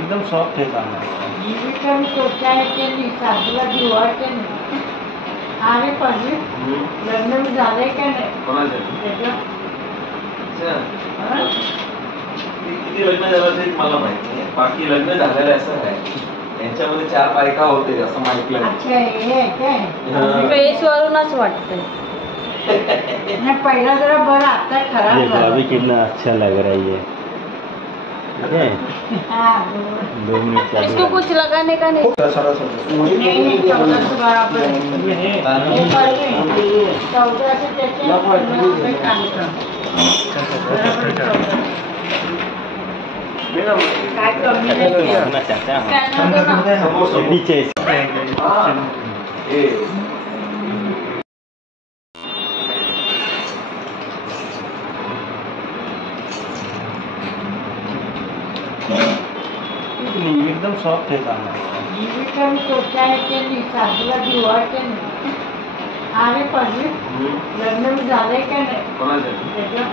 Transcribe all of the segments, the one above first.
एकदम सॉफ्ट है गाना। जीविका सोचायचे नाही, सासूला जिवायचे नाही. अरे पडले लग्न झालंय का नाही त्याचं? किती लग्न झालं ते मला माहिती नाही, बाकी लग्न झालेलं असं आहे. यांच्यामध्ये 4 बायका होते असं माहिती. अच्छा हे काय फेस वरूनच वाटतंय. नाही पहिला जरा बरं, आता खराब झालं. अभी कितना अच्छा लग रहा है ये। हाँ, बरोबर. 2 मिनट का इसको कुछ लगाने का नहीं. नहीं 14 से बराबर है. हे पडले 14 से त्याचे काम कर. काय कमी नाही करना चाहते हैं नीचे एकदम सॉफ्ट है गाना। जीविका सोचायचे नाही, सासूला जिवायचे नाही. अरे पडले लग्न झालंय का नाही त्याचं?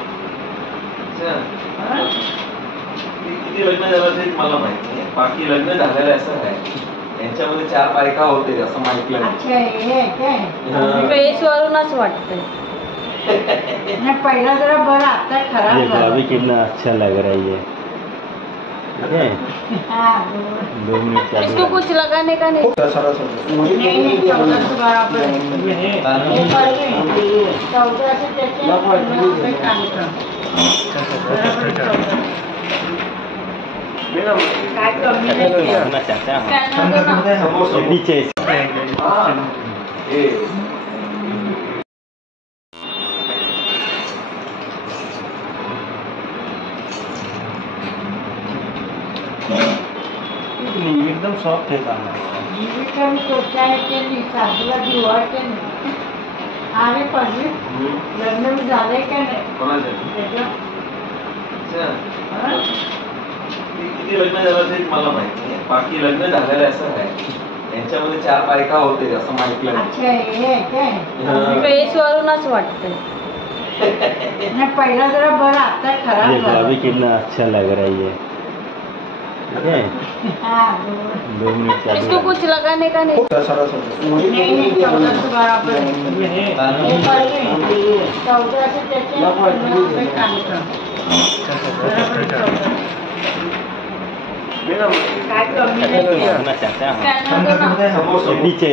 किती लग्न झालं ते मला माहिती नाही, बाकी लग्न झालेलं असं आहे. यांच्यामध्ये 4 बायका होते असं माहिती. अच्छा हे काय फेस वरूनच वाटतंय. नाही पहिला जरा बरं, आता खराब झालं. अभी कितना अच्छा लग रहा है ये। हाँ, बरोबर. 2 मिनट का इसको कुछ लगाने का नहीं. नहीं 14 से बराबर है. हे पडले 14 से त्याचे काम कर. काय कमी नाही करना चाहते हैं नीचे एकदम सॉफ्ट है गाना। जीविका सोचायचे नाही, सासूला जिवायचे नाही. अरे पडले लग्न झालंय का नाही त्याचं? किती लग्न झालं ते मला माहिती नाही, बाकी लग्न झालेलं असं आहे. यांच्यामध्ये 4 बायका होते असं माहिती. अच्छा हे काय फेस वरूनच वाटतंय. नाही पहिला जरा बरं, आता खराब झालं. अभी कितना अच्छा लग रहा है ये। हाँ, बरोबर. 2 मिनट का इसको कुछ लगाने का नहीं. नहीं 14 से बराबर है. हे पडले 14 से त्याचे काम कर. काय कमी नाही करना चाहते हैं नीचे